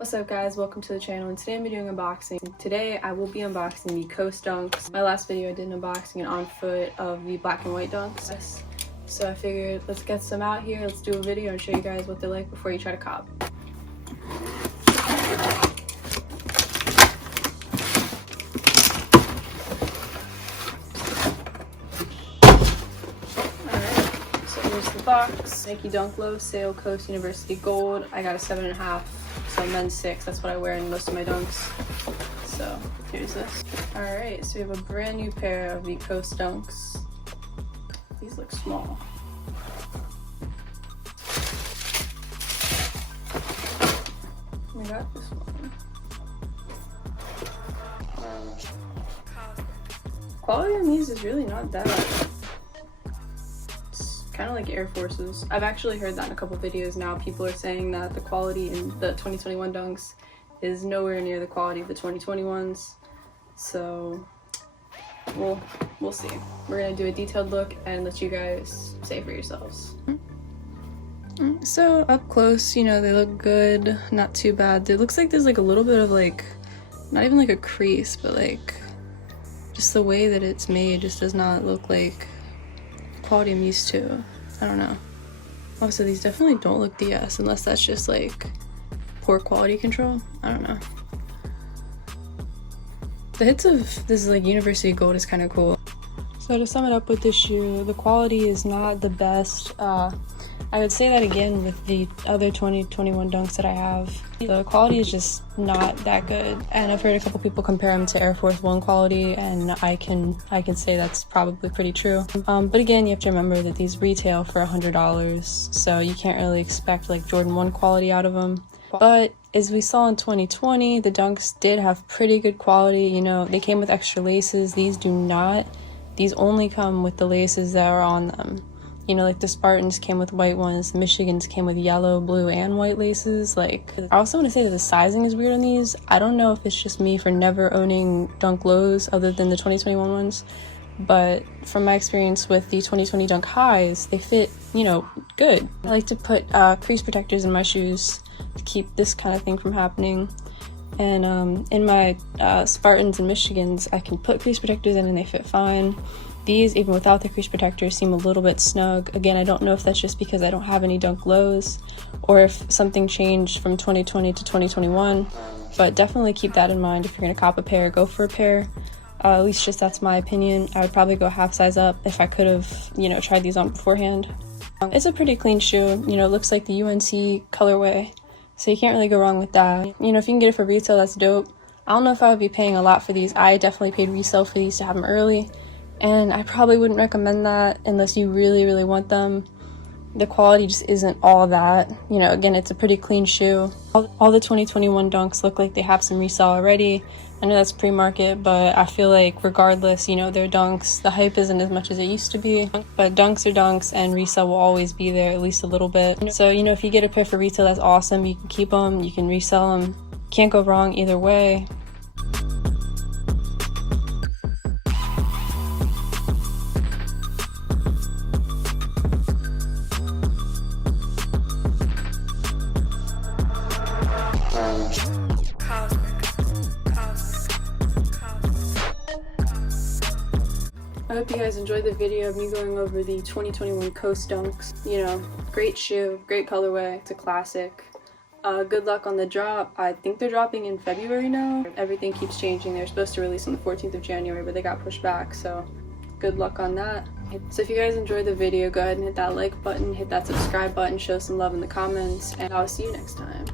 What's up guys, welcome to the channel, and today I'm doing unboxing. Today I will be unboxing the Coast Dunks. My last video I did an unboxing and on foot of the black and white dunks. So I figured let's get some out here, let's do a video and show you guys what they're like before you try to cop. Alright, so here's the box. Nike Dunk Low, Sail Coast University Gold. I got a 7.5. So men's 6, that's what I wear in most of my dunks. So here's this. Alright, so we have a brand new pair of the Coast Dunks. These look small. We got this one. Quality on these is really not that. Kind of like Air Forces. I've actually heard that in a couple videos now. People are saying that the quality in the 2021 dunks is nowhere near the quality of the 2021s. So we'll see. We're gonna do a detailed look and let you guys say for yourselves. So up close, you know, they look good, not too bad. It looks like there's like a little bit of like, not even like a crease, but like just the way that it's made just does not look like quality I'm used to. I don't know. Also, these definitely don't look DS unless that's just like poor quality control. I don't know. The hits of this like University Gold is kind of cool. So to sum it up with this shoe, the quality is not the best. I would say that again with the other 2021 dunks that I have. The quality is just not that good, and I've heard a couple people compare them to Air Force One quality, and I can say that's probably pretty true. But again, you have to remember that these retail for $100, so you can't really expect like Jordan 1 quality out of them. But as we saw in 2020, the dunks did have pretty good quality. You know, they came with extra laces. These do not. These only come with the laces that are on them. You know, like the Spartans came with white ones, the Michigans came with yellow, blue, and white laces. Like, I also want to say that the sizing is weird on these. I don't know if it's just me for never owning Dunk Lows other than the 2021 ones, but from my experience with the 2020 Dunk Highs, they fit, you know, good. I like to put crease protectors in my shoes to keep this kind of thing from happening. And in my Spartans and Michigans, I can put crease protectors in and they fit fine. These, even without the crease protectors, seem a little bit snug. Again, I don't know if that's just because I don't have any Dunk Lows or if something changed from 2020 to 2021, but definitely keep that in mind. If you're going to cop a pair, go for a pair. At least just that's my opinion. I would probably go half size up if I could have, you know, tried these on beforehand. It's a pretty clean shoe. You know, it looks like the UNC colorway, so you can't really go wrong with that. You know, if you can get it for retail, that's dope. I don't know if I would be paying a lot for these. I definitely paid resale for these to have them early. And I probably wouldn't recommend that unless you really, really want them. The quality just isn't all that. You know, again, it's a pretty clean shoe. All the 2021 dunks look like they have some resale already. I know that's pre-market, but I feel like regardless, you know, they're dunks. The hype isn't as much as it used to be. But dunks are dunks, and resale will always be there, at least a little bit. So, you know, if you get a pair for retail, that's awesome. You can keep them, you can resell them. Can't go wrong either way. I hope you guys enjoyed the video of me going over the 2021 Coast Dunks. You know, great shoe, great colorway, it's a classic. Good luck on the drop. I think they're dropping in February now. Everything keeps changing. They're supposed to release on the 14th of January, but they got pushed back, so good luck on that. So if you guys enjoyed the video, go ahead and hit that like button, hit that subscribe button, show some love in the comments, and I'll see you next time.